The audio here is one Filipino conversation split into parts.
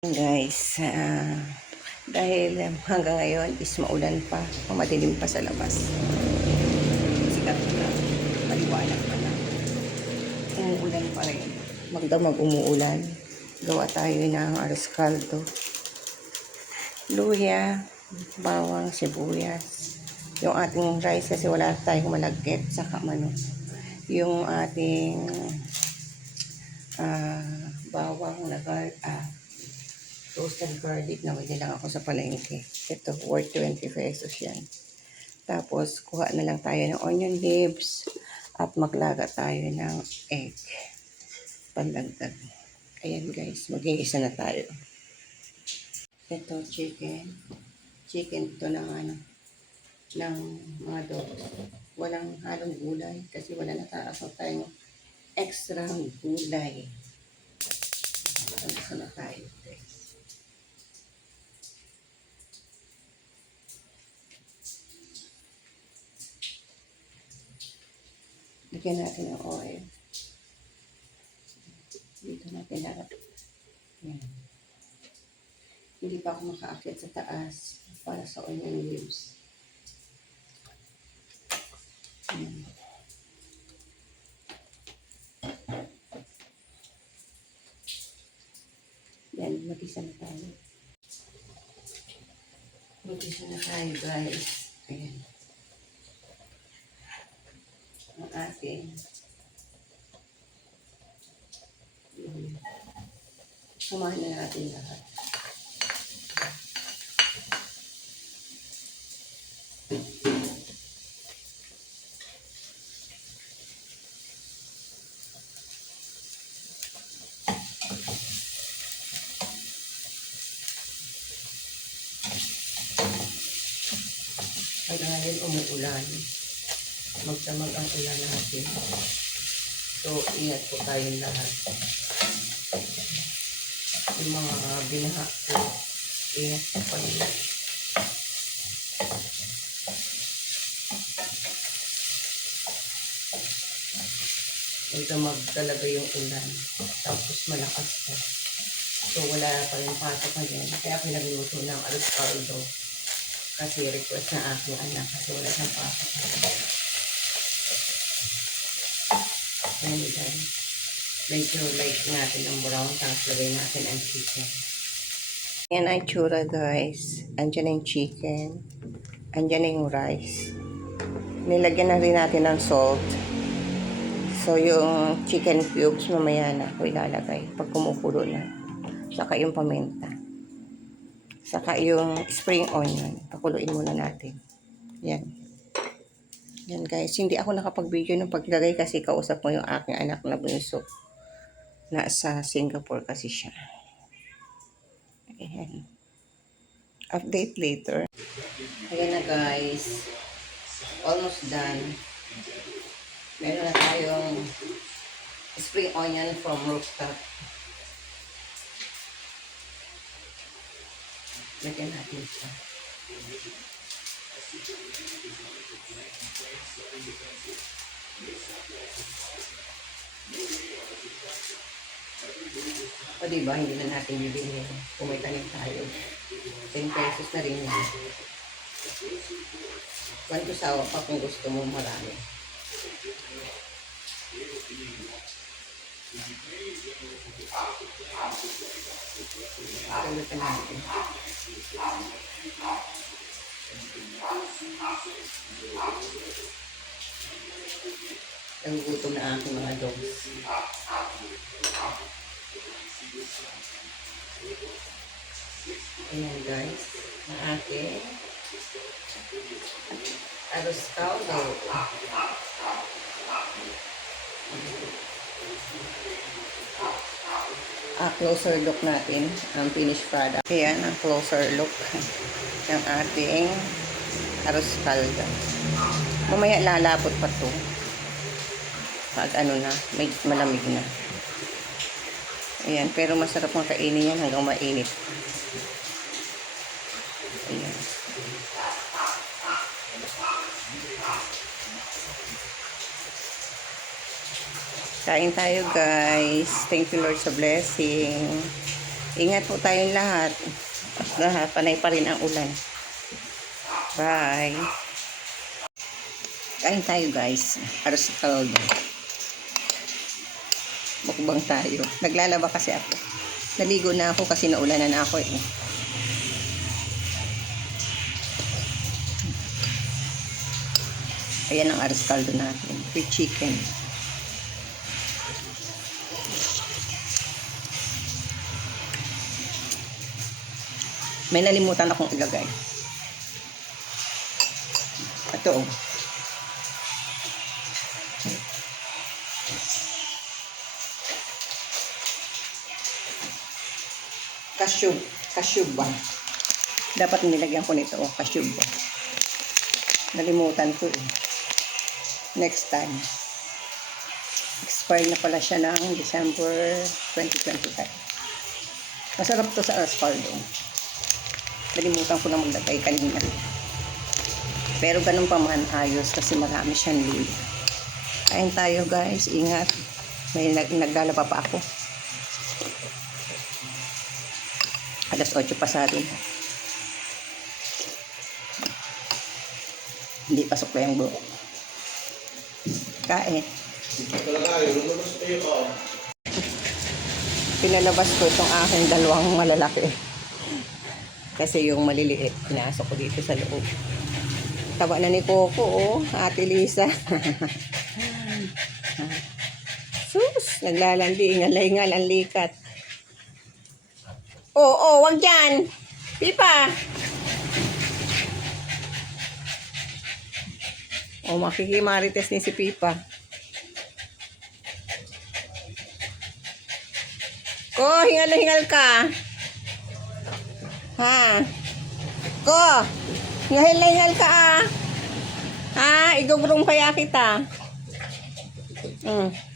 Guys, dahil hanggang ngayon is maulan pa, madilim pa sa labas. Sikat na, maliwanag pa na. Umuulan pa rin. Magdamag umuulan. Gawa tayo ng arroz caldo. Luya, bawang, sibuyas. Yung ating rice kasi wala tayong malagkit, saka manok. Yung ating bawang na toasted garlic na bili lang ako sa palengke. Ito, worth 20 pesos yan. Tapos, kuha na lang tayo ng onion leaves at maglaga tayo ng egg. Pandagdag. Ayan guys, mag-iisa na tayo. Ito, chicken. Chicken ito ng ng mga dog. Walang halong gulay kasi wala nataasaw tayong extra gulay. Mag-iisa na tayo guys. Lagyan natin ng oil. Dito natin lahat. Yan. Hindi pa ako makaakyat sa taas para sa onion leaves. Yan. Yan, mag-isa na tayo. Mag-isa na tayo guys. Ayan. Ang ating samahan na natin lahat. Pag ngayon umuulan, magdamag ang ulan natin. So, ingat po tayong lahat. Yung mga binaha po, ingat po kayo. Magdamag talaga yung ulan. Tapos malakas pa. So, wala pa rin pasok ngayon. Kaya pinagluto ng arroz caldo. Kasi request na aking anak kasi wala siyang pasok ngayon. Ayan guys. Medyo light natin ang brown. Tapos lagay natin ang chicken. Ayan ang tsura guys. Andyan na yung chicken. Andyan na yung rice. Nilagyan na rin natin ng salt. So yung chicken cubes mamaya na ako ilalagay pag kumukulo na. Saka yung paminta. Saka yung spring onion. Pakuluin muna natin. Yan. Yan guys. Hindi ako nakapag-video ng paglagay kasi kausap mo yung aking anak na bunso. Nasa Singapore kasi siya. Ayan. Update later. Ayan na guys. Almost done. Meron na tayong spring onion from rooftop. Lagyan natin siya. O diba, hindi na natin bibili. Kung may tanim tayo. 10 pesos na rin yan. Kwanto sawa pa kung gusto mo marami. Tulad na natin. Nagugutom na aking mga dogs. Ayan guys. Ang ating arroz caldo. Closer look natin ang finished product. Ayan ang closer look ng ating arroz caldo. Mamaya lalapot pa to pag ano na, may malamig na. Ayan, pero masarap mong kainin yan hanggang mainit. Ayan. Kain tayo guys. Thank you Lord sa blessing. Ingat po tayong lahat. Lahat, panay pa rin ang ulan. Bye. Kain tayo guys. Aros kaldo. Mukbang tayo. Naglalaba kasi ako. Naligo na ako kasi naulanan na ako eh. Ayan ang aros kaldo natin. With chicken. May nalimutan akong ilagay. Ito oh. Kasyuba. Dapat nilagyan ko nito, kasyuba. Nalimutan ko eh. Next time. Expired na pala siya ng December 2025. Masarap to sa aspaldo. Nalimutan ko na maglagay kanina. Pero ganun pa man ayos kasi marami siyang luli. Kain tayo guys, ingat. May naglalaba pa ako. Alas 8 pa sa atin. Hindi pasok pa yung buo. Kain. Pinalabas ko itong aking dalawang malalaki. Kasi yung maliliit, pinasok ko dito sa loob. Taba na ni Coco, oh. Ate Lisa. Sus, naglalandi, ingal-ingal ang likat. Oo, wag dyan. Pipa. O, makikimarites ni si Pipa. Ko, hingal na hingal ka. Ha? Ko, hingal na hingal ka ah. Ha? Igugrong kaya kita.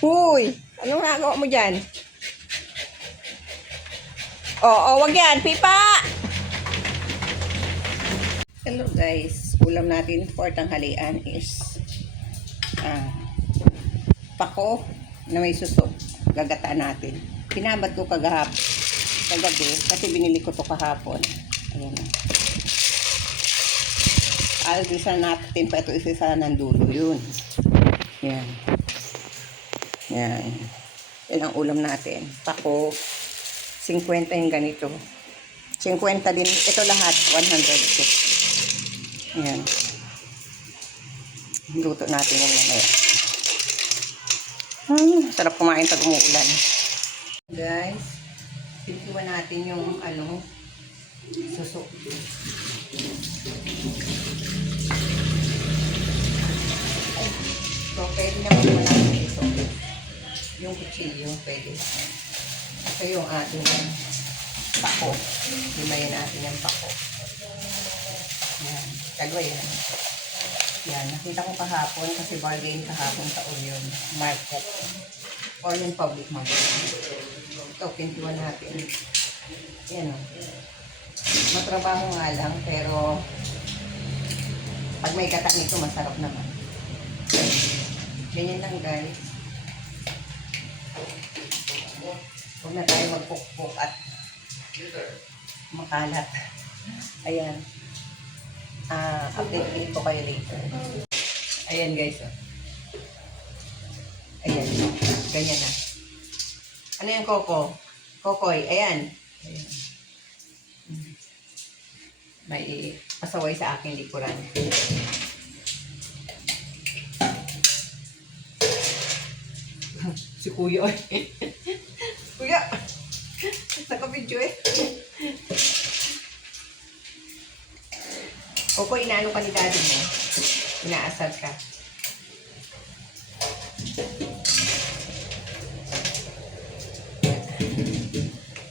Huy, anong nagawa mo dyan? Oo, wag yan, Pipa! Hello guys, ulam natin for tanghalian is pako na may susok. Gagataan natin. Pinabad ko kagabi kasi binili ko to kahapon. Ayan na. Alisa natin pa ito, isa ng dulo yun. Yan. Yan. Yan ang ulam natin. Pako, 50 yung ganito. 50 din. Ito lahat, 100. Yan. Luto natin yung mamaya. Sarap kumain pag umuulan. Guys, pintuan natin yung suso. So, pwede naman mo natin ito. Yung kutsilyo, pwede. Ito yung ating pako. Limayin natin yung pako. Yan. Dalawa yan. Yan. Nakita ko kahapon kasi bargain kahapon sa Orion Market. Orion Public Market. Ito, pintuan natin. Yan o. Matrabaho nga lang, pero pag may kata nito, masarap naman. Ganyan lang guys. Huwag na tayo magpukpuk at makalat. Ayan. Update ko kayo later. Ayan guys. Oh. Ayan. Ganyan na. Ano yung Coco? Kokoy. Ayan. Ayan. May pasaway sa aking likuran. Si Kuya. Kuya! Naka-video eh. Coco, inaano ka ni daddy mo? Inaasar ka.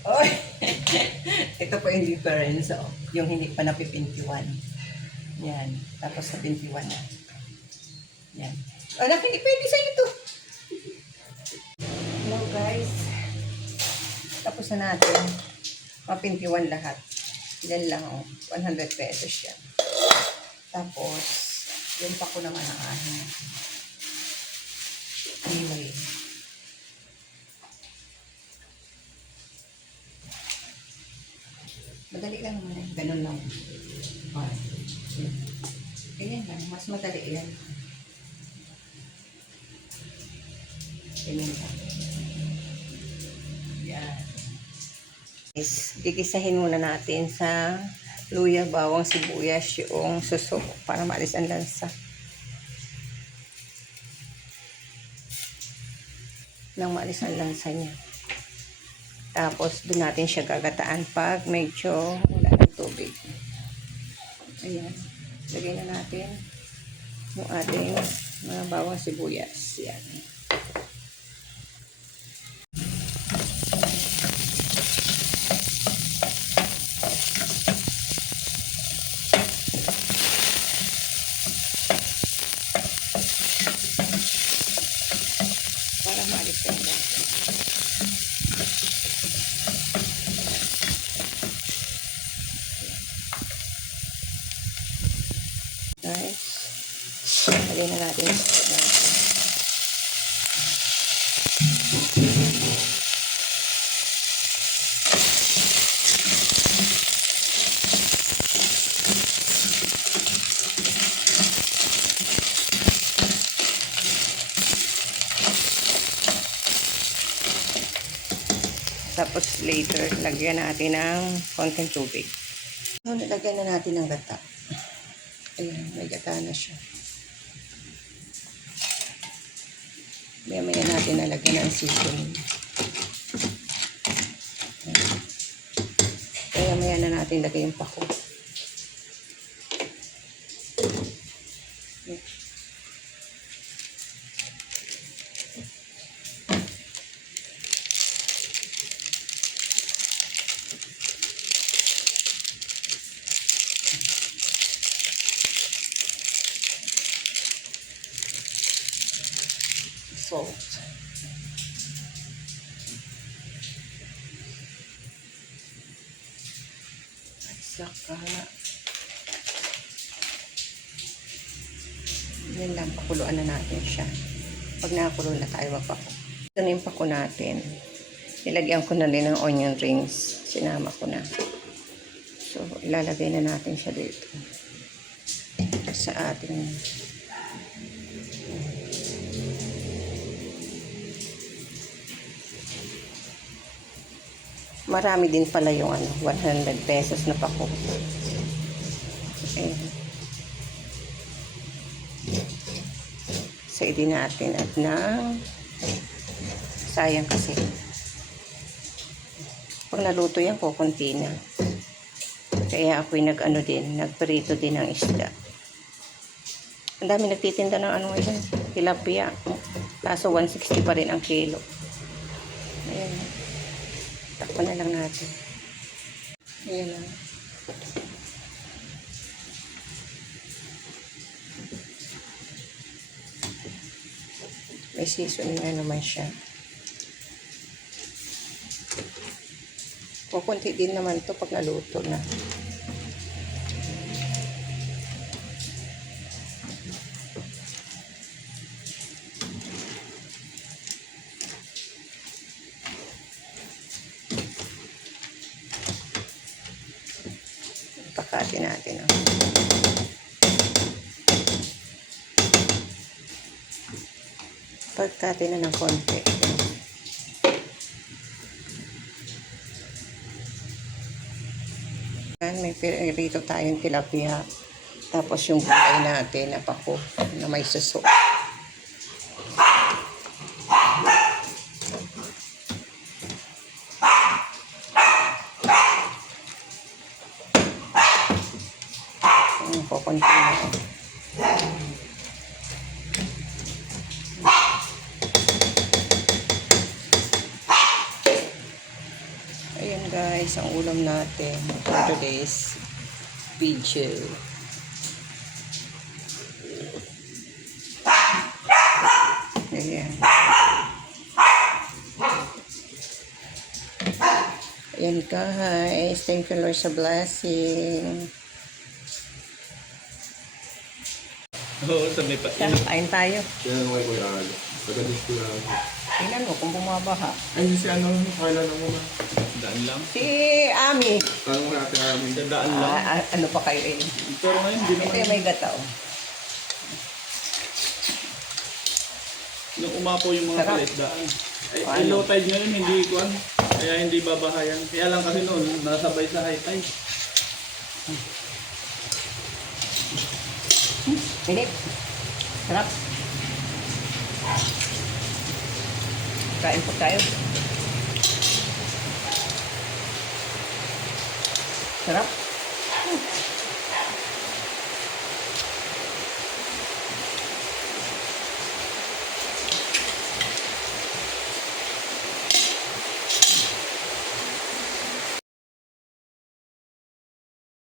Oy! Ito po yung difference, oh. Yung hindi pa napipintuan. Yan. Tapos napintuan na. Yan. Anak, hindi pwede sa'yo ito. Hello guys. Tapos na natin. Mapintuan lahat. Yan lang, oh. 100 pesos yan. Tapos, yung pako naman ang ahin. Anyway. Madali lang naman eh. Ganun lang. Ah, yan. Ganyan lang. Mas madali yan. Ganyan lang. Yan. Gigisahin muna natin sa luya, bawang, sibuyas, yung suso para maalis ang lansa. Nang maalis ang lansa niya. Tapos, doon natin siya gagataan pag medyo wala ng tubig. Ayan. Lagay na natin yung ating mga bawang sibuyas. Yan. Para maalis ang lansa. Guys, lagay na natin sa tapos later, lagyan natin ng konting tubig. So, nilagyan na natin ng gata. Ayan, may gata na siya. Maya-maya natin nalagyan ng seasoning. Maya-maya na natin lagay yung pako. Salt. At saka yan lang, pakuluan na natin siya. Pag nakakulo na tayo magpako. Ito na yung pako natin. Nilagyan ko na rin ng onion rings. Sinama ko na. So, ilalagay na natin siya dito. Sa ating marami din pala yung 100 pesos na pako. Ayan. Say din natin at sayang kasi. Pag naluto yan, kukunti na. Kaya ako'y nagprito din ng isda. Ang dami nagtitinda ng ngayon, tilapia. Kaso 160 pa rin ang kilo. Ayan. Takpan na lang natin. Ayan lang. May seasoning na naman siya. Kukunti din naman to pag naluto na. Pakatin natin. Pagkatin na ng konti. May rito tayong tilapia. Tapos yung gulay natin na pako na may suso. Kukunti na. Ayan guys, ang ulam natin for today's video. Ayan. Ayan guys, thank you Lord sa blessing. Oo, sa may Kain tayo. Kaya nga ko yan. Pagkadis ko lang. Tingnan mo kung bumabaha. Ay, si ano, kailan na muna. Daan lang. Si Ami. Tanong natin namin. Sa daan lang. Ano pa kayo eh? Pero ngayon, hindi Ito naman. yung may gataw. Nung umapo yung mga Sarap. palit daan. Ay, Ano? ay, low tide ngayon, hindi kuan. Kaya hindi babahayan. Kaya lang kasi noon, nasabay sa high tide. Pinip. Sarap. Kain po tayo. Sarap.